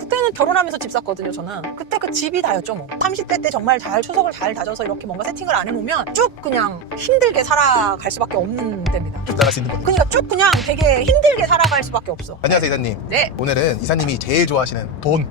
그때는 결혼하면서 집 샀거든요. 저는 그때 그 집이 다였죠 뭐. 30대 때 정말 잘 초석을 잘 다져서 이렇게 뭔가 세팅을 안 해놓으면 쭉 그냥 힘들게 살아갈 수밖에 없는 때입니다. 쭉 나갈 수 있는 거죠. 그러니까 쭉 그냥 되게 힘들게 살아갈 수밖에 없어. 안녕하세요 이사님. 네. 오늘은 이사님이 제일 좋아하시는 돈.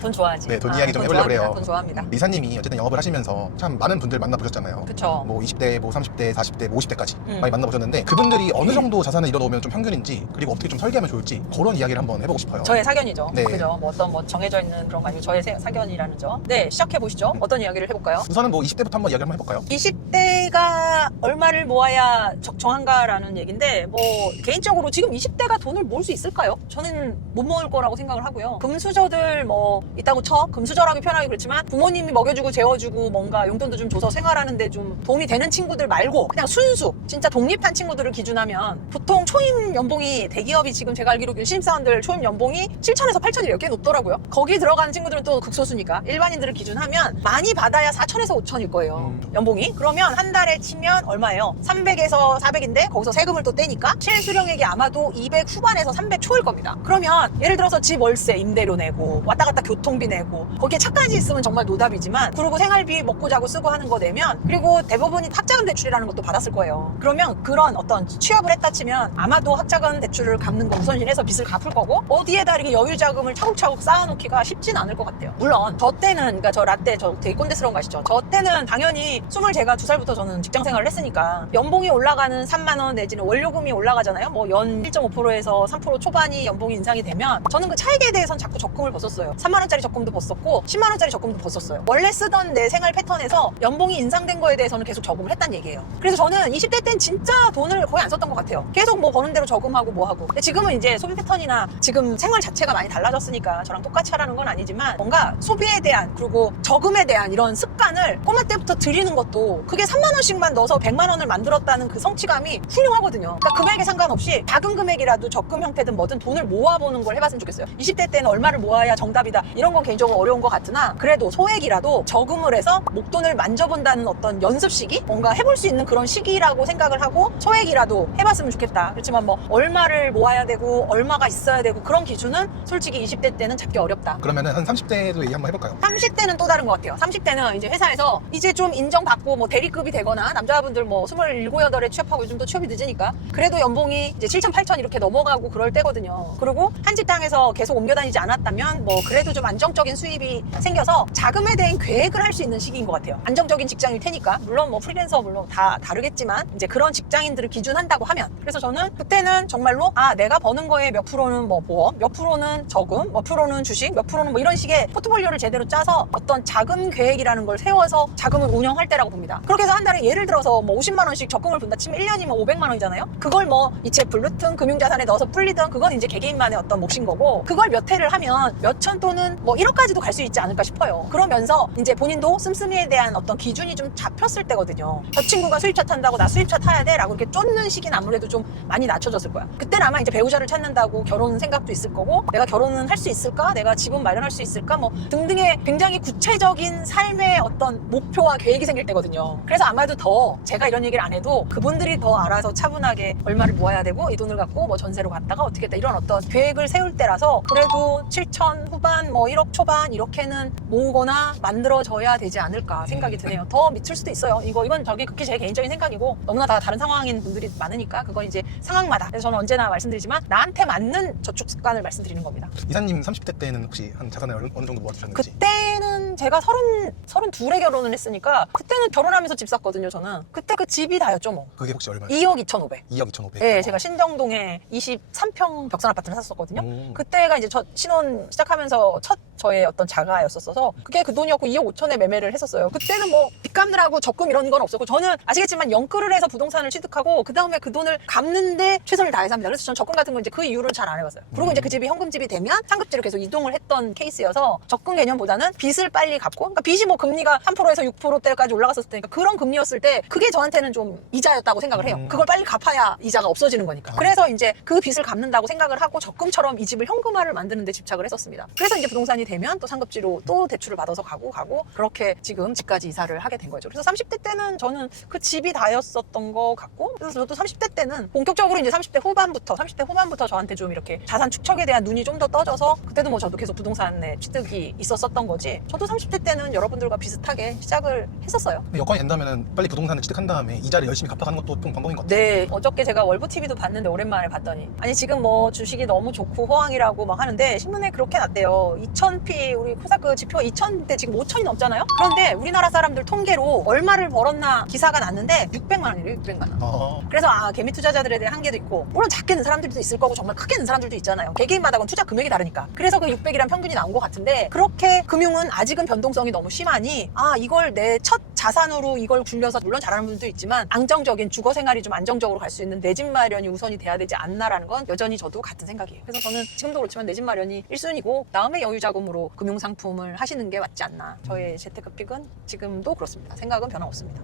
돈 좋아하지. 네, 돈 이야기 좀 해보려고 그래요. 돈 좋아합니다. 이사님이 어쨌든 영업을 하시면서 참 많은 분들 만나보셨잖아요. 그쵸. 뭐 20대, 뭐 30대, 40대, 뭐 50대까지 많이 만나보셨는데 그분들이 어느 정도 자산을 잃어놓으면 좀 평균인지 그리고 어떻게 좀 설계하면 좋을지 그런 이야기를 한번 해보고 싶어요. 저의 사견이죠. 네. 그죠. 뭐 어떤 뭐 정해져 있는 그런 거 아니고 저의 사견이라는 점. 네, 시작해 보시죠. 어떤 이야기를 해볼까요? 우선은 뭐 20대부터 한번 이야기를 한번 해볼까요? 20대가 얼마를 모아야 적정한가라는 얘기인데 뭐 개인적으로 지금 20대가 돈을 모을 수 있을까요? 저는 못 모을 거라고 생각을 하고요. 금수저들 뭐 있다고 쳐. 금수저라고 표현하기 그렇지만 부모님이 먹여주고 재워주고 뭔가 용돈도 좀 줘서 생활하는데 좀 도움이 되는 친구들 말고 그냥 순수 진짜 독립한 친구들을 기준하면 보통 초임 연봉이 대기업이 지금 제가 알기로 신입사원들 초임 연봉이 7천에서 8천이 이렇게 높더라고요. 거기 들어가는 친구들은 또 극소수니까 일반인들을 기준하면 많이 받아야 4천에서 5천일 거예요. 연봉이. 그러면 한 달에 치면 얼마예요? 300에서 400인데 거기서 세금을 또 떼니까 실수령액이 아마도 200 후반에서 300 초일 겁니다. 그러면 예를 들어서 집 월세 임대료 내고 왔다 갔다 교통비 내고 거기에 차까지 있으면 정말 노답이지만 그리고 생활비 먹고 자고 쓰고 하는 거 내면 그리고 대부분이 학자금 대출이라는 것도 받았을 거예요. 그러면 그런 어떤 취업을 했다 치면 아마도 학자금 대출을 갚는 거 우선시해서 빚을 갚을 거고 어디에다 이렇게 여유 자금을 차곡차곡 쌓아놓기가 쉽진 않을 것 같아요. 물론 저 때는 그러니까 저 라떼 저 되게 꼰대스러운 거 아시죠? 저 때는 당연히 제가 2살부터 저는 직장 생활을 했으니까 연봉이 올라가는 3만 원 내지는 원료금이 올라가잖아요. 뭐 연 1.5%에서 3% 초반이 연봉이 인상이 되면 저는 그 차익에 대해서는 자꾸 적금을 벗었어요. 3만 원짜리 적금도 벗었고 10만 원짜리 적금도 벗었어요. 원래 쓰던 내 생활 패턴에서 연봉이 인상된 거에 대해서는 계속 저금을 했단 얘기예요. 그래서 저는 20대 땐 진짜 돈을 거의 안 썼던 것 같아요. 계속 뭐 버는 대로 저금하고 뭐 하고. 근데 지금은 이제 소비 패턴이나 지금 생활 자체가 많이 달라졌으니까 저랑 똑같이 하라는 건 아니지만 뭔가 소비에 대한 그리고 저금에 대한 이런 습관을 꼬마 때부터 들이는 것도 그게 3만 원씩만 넣어서 100만 원을 만들었다는 그 성취감이 훌륭하거든요. 그러니까 금액에 상관없이 작은 금액이라도 적금 형태든 뭐든 돈을 모아보는 걸 해봤으면 좋겠어요. 20대 때는 얼마를 모아야 정답이다 이런 건 개인적으로 어려운 것 같으나 그래도 소액이라도 저금을 해서 목돈을 만져본다는 어떤 연습 시기? 뭔가 해볼 수 있는 그런 시기라고 생각을 하고 소액이라도 해봤으면 좋겠다. 그렇지만 뭐 얼마를 모아야 되고 얼마가 있어야 되고 그런 기준은 솔직히 20대 때는 잡기 어렵다. 그러면은 한 30대도 얘기 한번 해볼까요? 30대는 또 다른 것 같아요. 30대는 이제 회사에서 이제 좀 인정받고 뭐 대리급이 되거나 남자분들 뭐 27, 8에 취업하고 요즘 또 취업이 늦으니까 그래도 연봉이 이제 7천, 8천 이렇게 넘어가고 그럴 때거든요. 그리고 한 직장에서 계속 옮겨 다니지 않았다면 뭐 그래도 좀 안정적인 수입이 생겨서 자금에 대한 계획을 할 수 있는 시기인 것 같아요. 안정적인 직장일 테니까. 물론 뭐 프리랜서 물론 다 다르겠지만 이제 그런 직장인들을 기준한다고 하면 그래서 저는 그때는 정말로 내가 버는 거에 몇 프로는 뭐 보험, 몇 프로는 저금, 몇 프로는 주식, 몇 프로는 뭐 이런 식의 포트폴리오를 제대로 짜서 어떤 자금 계획이라는 걸 세워서 자금을 운영할 때라고 봅니다. 그렇게 해서 한 달에 예를 들어서 뭐 50만 원씩 적금을 분다 치면 1년이면 500만 원이잖아요. 그걸 뭐 이체 불르든 금융자산에 넣어서 풀리든 그건 이제 개개인만의 어떤 몫인 거고 그걸 몇 회를 하면 몇천 또는 뭐 1억까지도 갈 수 있지 않을까 싶어요. 그러면서 이제 본인도 씀씀이에 대한 어떤 기준이 좀 잡혔을 때거든요. 저 친구가 수입차 탄다고 나 수입차 타야 돼? 라고 이렇게 쫓는 시기는 아무래도 좀 많이 낮춰졌을 거야. 그때는 아마 이제 배우자를 찾는다고 결혼 생각도 있을 거고 내가 결혼은 할 수 있을까? 내가 집은 마련할 수 있을까? 뭐 등등의 굉장히 구체적인 삶의 어떤 목표와 계획이 생길 때거든요. 그래서 아마도 더 제가 이런 얘기를 안 해도 그분들이 더 알아서 차분하게 얼마를 모아야 되고 이 돈을 갖고 뭐 전세로 갔다가 어떻게 했다 이런 어떤 계획을 세울 때라서 그래도 7천 후반 뭐 1억 초반 이렇게는 모으거나 만들어져야 되지 않을까 생각이 드네요. 더 미칠 수도 있어요. 이건 그게 제 개인적인 생각이고 너무나 다 다른 상황인 분들이 많으니까 그건 이제 상황마다. 그래서 저는 언제나 말씀드리지만 나한테 맞는 저축 습관을 말씀드리는 겁니다. 이사님 30대 때는 혹시 한 자산을 어느 정도 모아두셨는지? 그때는 제가 32에 결혼을 했으니까 그때는 결혼하면서 집 샀거든요. 저는 그때 그 집이 다였죠 뭐. 그게 혹시 얼마예요? 2억 2,500. 2억 2,500? 네, 제가 신정동에 23평 벽산 아파트를 샀었거든요. 그때가 이제 저 신혼 시작하면서 첫 저의 어떤 자가였었어서 그게 그 돈이었고 2억 5천에 매매를 했었어요. 그때는 뭐 빚 갚느라고 적금 이런 건 없었고 저는 아시겠지만 영끌을 해서 부동산을 취득하고 그 다음에 그 돈을 갚는데 최선을 다해서 합니다. 그래서 저는 적금 같은 건 이제 그 이후로는 잘 안 해봤어요. 그리고 이제 그 집이 현금집이 되면 상급지로 계속 이동을 했던 케이스여서 적금 개념보다는 빚을 빨리 갚고 그러니까 빚이 뭐 금리가 3%에서 6%대까지 올라갔었을 때니까 그런 금리였을 때 그게 저한테는 좀 이자였다고 생각을 해요. 그걸 빨리 갚아야 이자가 없어지는 거니까. 그래서 이제 그 빚을 갚는다고 생각을 하고 적금처럼 이 집을 현금화를 만드는 데 집착을 했었습니다. 그래서 이제 부동산이 되면 또 상급지로 또 대출을 받아서 가고 그렇게 지금 집까지 이사를 하게 된 거죠. 그래서 30대 때는 저는 그 집이 다였었던 것 같고, 그래서 저도 30대 때는 본격적으로 이제 30대 후반부터 저한테 좀 이렇게 자산 축척에 대한 눈이 좀 더 떠져서, 그때도 뭐 저도 계속 부동산에 취득이 있었던 거지, 저도 30대 때는 여러분들과 비슷하게 시작을 했었어요. 여건이 된다면 빨리 부동산을 취득한 다음에 이자를 열심히 갚아가는 것도 좀 방법인 것 같아요. 네, 어저께 제가 월브TV도 봤는데 오랜만에 봤더니, 아니 지금 뭐 주식이 너무 좋고 호황이라고 막 하는데 신문에 그렇게 났대요. 2000p 우리 코스닥 지표가 2000대 지금 5000이 넘잖아요. 그런데 우리나라 사람들 통계로 얼마를 벌었나 기사가 났는데 600만 원이래요. 600만 원. 그래서 개미 투자자들에 대한 한계도 있고, 물론 작게 는 사람들도 있을 거고 정말 크게 는 사람들도 있잖아요. 개개인마다 투자 금액이 다르니까. 그래서 그 600이란 평균이 나온 것 같은데, 그렇게 금융은 아직은 변동성이 너무 심하니 이걸 내 첫 자산으로 이걸 굴려서, 물론 잘하는 분들도 있지만 안정적인 주거 생활이 좀 안정적으로 갈 수 있는 내 집 마련이 우선이 돼야 되지 않나라는 건 여전히 저도 같은 생각이에요. 그래서 저는 지금도 그렇지만 내 집 마련이 1순위고 다음에 여유자금으로 금융상품을 하시는 게 맞지 않나. 저의 재테크 픽은 지금도 그렇습니다. 생각은 변함없습니다.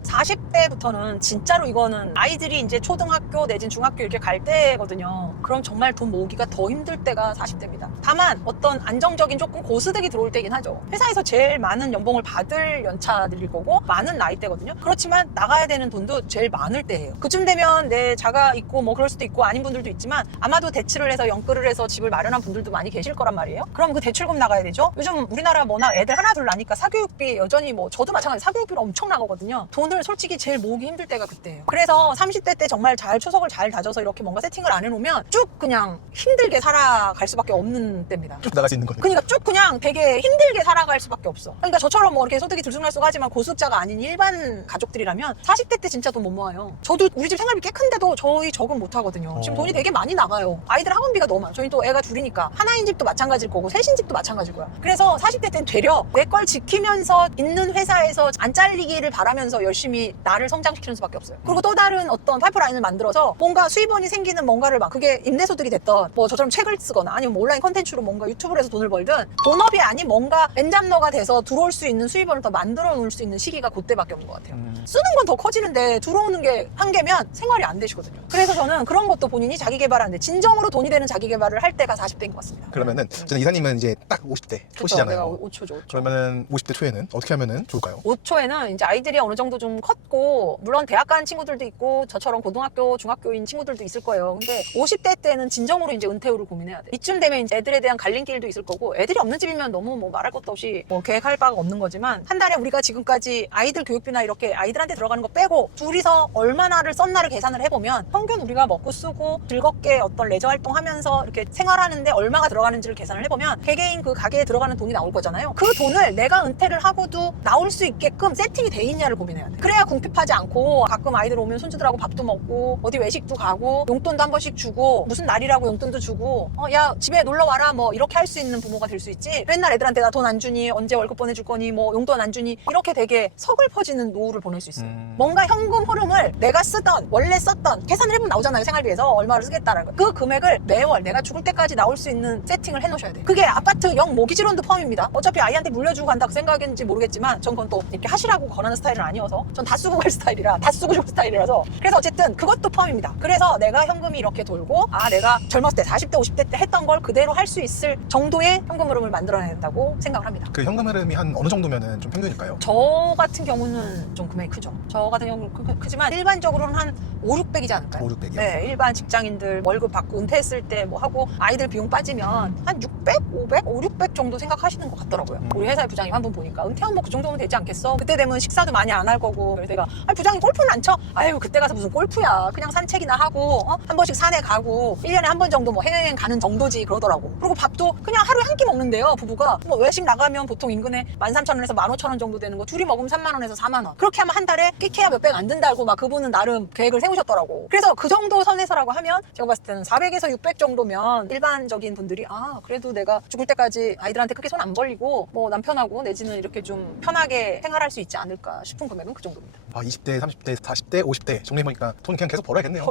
40대부터는 진짜로 이거는 아이들이 이제 초등학교 내진 중학교 이렇게 갈 때거든요. 그럼 정말 돈 모으기가 더 힘들 때가 40대입니다. 다만 어떤 안정적인 조금 고스득이 들어올 때긴 하죠. 회사에서 제일 많은 연봉을 받을 연차들일 거고 많은 나이대거든요. 그렇지만 나가야 되는 돈도 제일 많을 때예요. 그쯤 되면 내 자가 있고 뭐 그럴 수도 있고 아닌 분들도 있지만, 아마도 대출을 해서 연끌을 해서 집을 마련한 분들도 많이 계실 거란 말이에요. 그럼 그 대출금 나가야 되죠. 요즘 우리나라 워낙 애들 하나 둘 나니까 사교육비 여전히 뭐 저도 마찬가지 사교육비로 엄청 나가거든요. 돈을 솔직히 제일 모으기 힘들 때가 그때예요. 그래서 30대 때 정말 잘 초석을 잘 다져서 이렇게 뭔가 세팅을 안 해놓으면 쭉 그냥 힘들게 살아갈 수밖에 없는 때입니다. 쭉 나갈 수 있는 거네요. 그러니까 쭉 그냥 되게 힘들게 살아갈 수밖에 없어. 그러니까 저처럼 뭐 이렇게 소득이 들쑥날쑥하지만 고소득자가 아닌 일반 가족들이라면 40대 때 진짜 돈 못 모아요. 저도 우리 집 생활비 꽤 큰데도 저희 적응 못 하거든요. 지금 돈이 되게 많이 나가요. 아이들 학원비가 너무 많아요. 저희 또 애가 둘이니까 하나인 집도 마찬가지일 거고 셋인 집도 마찬가지일 거야. 그래서 40대 때는 되려 내 걸 지키면서 있는 회사에서 안 잘리기를 바라면서 열심히 나를 성장시키는 수밖에 없어요. 그리고 또 다른 어떤 파이프라인을 만들어서 뭔가 수입원이 생기는 뭔가를 막, 그게 임대소득이 됐던 뭐 저처럼 책을 쓰거나 아니면 뭐 온라인 컨텐츠로 뭔가 유튜브를 해서 돈을 벌든, 본업이 아닌 뭔가 엔잡러가 돼서 들어올 수 있는 수입원을 더 만들어 놓을 수 있는 시기가 그때밖에 없는 것 같아요. 쓰는 건 더 커지는데 들어오는 게 한계면 생활이 안 되시거든요. 그래서 저는 그런 것도 본인이 자기 개발하는데 진정으로 돈이 되는 자기 개발을 할 때가 40대인 것 같습니다. 그러면은 저는 이사님은 이제 딱 50대 초시잖아요. 내가 5초죠. 5초. 그러면은 50대 초에는 어떻게 하면은 좋을까요? 5초에는 이제 아이들이 어느 정도 좀 컸고, 물론 대학 간 친구들도 있고 저처럼 고등학교, 중학교인 친구들도 있을 거예요. 근데 50대 때는 진정으로 이제 은퇴 후를 고민해야 돼. 이쯤 되면 이제 애들에 대한 갈림길도 있을 거고, 애들이 없는 집이면 너무 뭐 말할 것도 없이 뭐 계획할 바가 없는 거지만, 한 달에 우리가 지금까지 아이들 교육비나 이렇게 아이들한테 들어가는 거 빼고 둘이서 얼마나를 썼나를 계산을 해보면 평균 우리가 먹고 쓰고 즐겁게 어떤 레저 활동하면서 이렇게 생활하는데 얼마가 들어가는지를 계산을 해보면 개개인 그 가게에 들어가는 돈이 나올 거잖아요. 그 돈을 내가 은퇴를 하고도 나올 수 있게끔 세팅이 돼 있냐를 고민해야 돼. 그래야 궁핍하지 않고 가끔 아이들 오면 손주들하고 밥도 먹고 어디 외식도 가고 용돈도 한 번씩 주고 무슨 날이라고 용돈도 주고 야 집에 놀러 와라 뭐 이렇게 할 수 있는 부모가 될 수 있지. 맨날 애들한테 나 돈 안 주니, 언제 월급 보내줄 거니, 뭐 용돈 안 주니, 이렇게 되게 서글퍼지는 노후를 보낼 수 있어요. 뭔가 현금 흐름을 내가 쓰던 원래 썼던 계산을 해보면 나오잖아요. 생활비에서 얼마를 쓰겠다는 거. 그 금액을 매월 내가 죽을 때까지 나올 수 있는 세팅을 해놓으셔야 돼요. 그게 아파트 영 모기지론도 포함입니다. 어차피 아이한테 물려주고 간다 그 생각인지 모르겠지만 전 그건 또 이렇게 하시라고 권하는 스타일은 아니어서, 전 다 쓰고 갈 스타일이라, 다 쓰고 죽을 스타일이라서. 그래서 어쨌든 그것도 포함입니다. 그래서 내가 현금이 이렇게 돌고 내가 젊었을 때 40대 50대 때 했던 걸 그대로 할 수 있을 정도의 현금 흐름을 만들어내야 된다고 생각을 합니다. 그 현금 흐름이 한 어느 정도면은 좀 평균일까요? 저 같은 경우는 좀 금액이 크죠. 저 같은 경우는 크지만 일반적으로는 한 5, 600이지 않을까요? 5, 600이요? 네, 일반 직장인들 월급 받고 은퇴했을 때 뭐 하고 아이들 비용 빠지면 한 600, 500, 5, 600 정도 생각하시는 것 같더라고요. 우리 회사의 부장님 한 분 보니까 은퇴하면 뭐 그 정도면 되지 않겠어? 그때 되면 식사도 많이 안 할 거고. 그래서 내가 부장님 골프는 안 쳐? 아유 그때 가서 무슨 골프야. 그냥 산책이나 하고 한 번씩 산에 가고 1년에 한 번 정도 뭐 해외여행 가는 정도지 그러더라고. 그리고 밥도 그냥 하루에 한 끼 먹는데요. 부부가 뭐 외식 나가면 보통 인근에 13,000원에서 15,000원 정도 되는 거 둘이 먹으면 30,000원에서 40,000원. 그렇게 하면 한 달에 끼케야 몇백 안 든다고 막 그분은 나름 계획을 세우셨더라고. 그래서 그 정도 선에서라고 하면 제가 봤을 때는 400에서 600 정도면 일반적인 분들이 그래도 내가 죽을 때까지 아이들한테 크게 손 안 벌리고 뭐 남편하고 내지는 이렇게 좀 편하게 생활할 수 있지 않을까 싶은 금액은 그 정도입니다. 20대, 30대, 40대, 50대 정리해보니까 돈 그냥 계속 벌어야겠네요.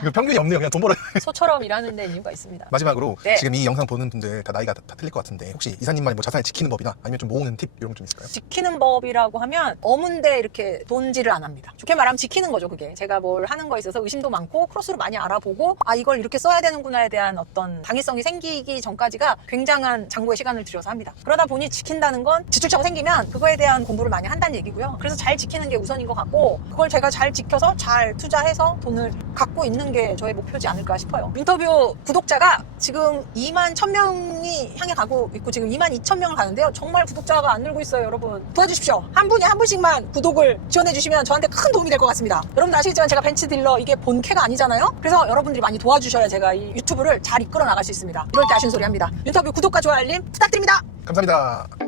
이거 평균이 없네요. 그냥 돈 벌어야 소처럼 일하는 데 이유가 있습니다. 마지막으로 네. 지금 이 영상 보는 분들 다 나이가 다 틀릴 것 같은데 혹시 이사님만의 뭐 자산을 지키는 법이나 아니면 좀 모으는 팁 이런 거 좀 있을까요? 지키는 법이라고 하면 어문데 이렇게 돈질을 안 합니다. 좋게 말하면 지키는 거죠. 그게 제가 뭘 하는 거에 있어서 의심도 많고 크로스로 많이 알아보고 이걸 이렇게 써야 되는구나에 대한 어떤 당위성이 생기기 전까지가 굉장한 장고의 시간을 들여서 합니다. 그러다 보니 지킨다는 건 지출처가 생기면 그거에 대한 공부를 많이 한다는 얘기고요. 그래서 잘 지키는 게 우선인 것 같고 그걸 제가 잘 지켜서 잘 투자해서 돈을 갖고 있는 게 저의 목표지 않을까 싶어요. 인터뷰 구독자가 지금 2만 1000명이 향해 가고 있고 지금 2만 2000명을 가는데요. 정말 구독자가 안 늘고 있어요. 여러분 도와주십시오. 한 분이 한 분씩만 구독을 지원해 주시면 저한테 큰 도움이 될 것 같습니다. 여러분 아시겠지만 제가 벤치딜러 이게 본캐가 아니잖아요. 그래서 여러분들이 많이 도와주셔야 제가 이 유튜브를 잘 이끌어 나갈 수 있습니다. 이럴 때 아쉬운 소리 합니다. 인터뷰 구독과 좋아요 알림 부탁드립니다. 감사합니다.